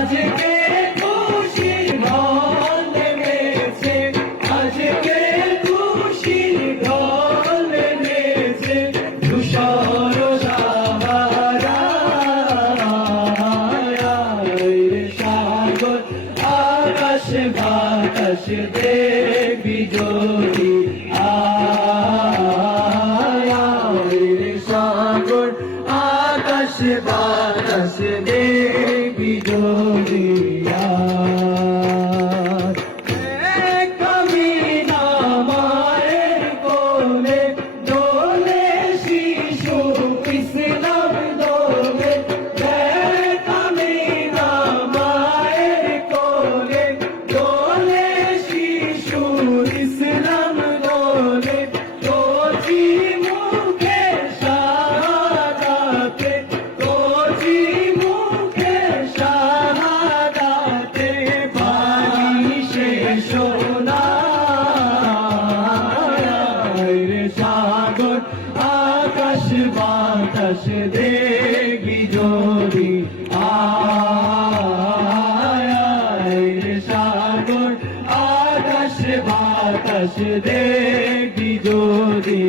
আজকে খুশির ঢল নেমেছে, আজকে খুশির ঢল নেমেছে, ধূসর সাগর আকাশ বাতাস দেখবি যদি সাগর আকাশ বাতাস দেখবি যদি কামিনা মায়ের কোলে দোলে শিশু ইসলাম দোলে, কামিনা মায়ের কোলে দোলে শিশু ইসলাম দোলে, তোজি মুখে শাহাদাতে, তোজি মুখে শাহাদাতে, বালিশে সোনা রে সাগর আকাশ বাতাস দেখবি যদি রে সাগর আকাশ বাতাস দেখবি যদি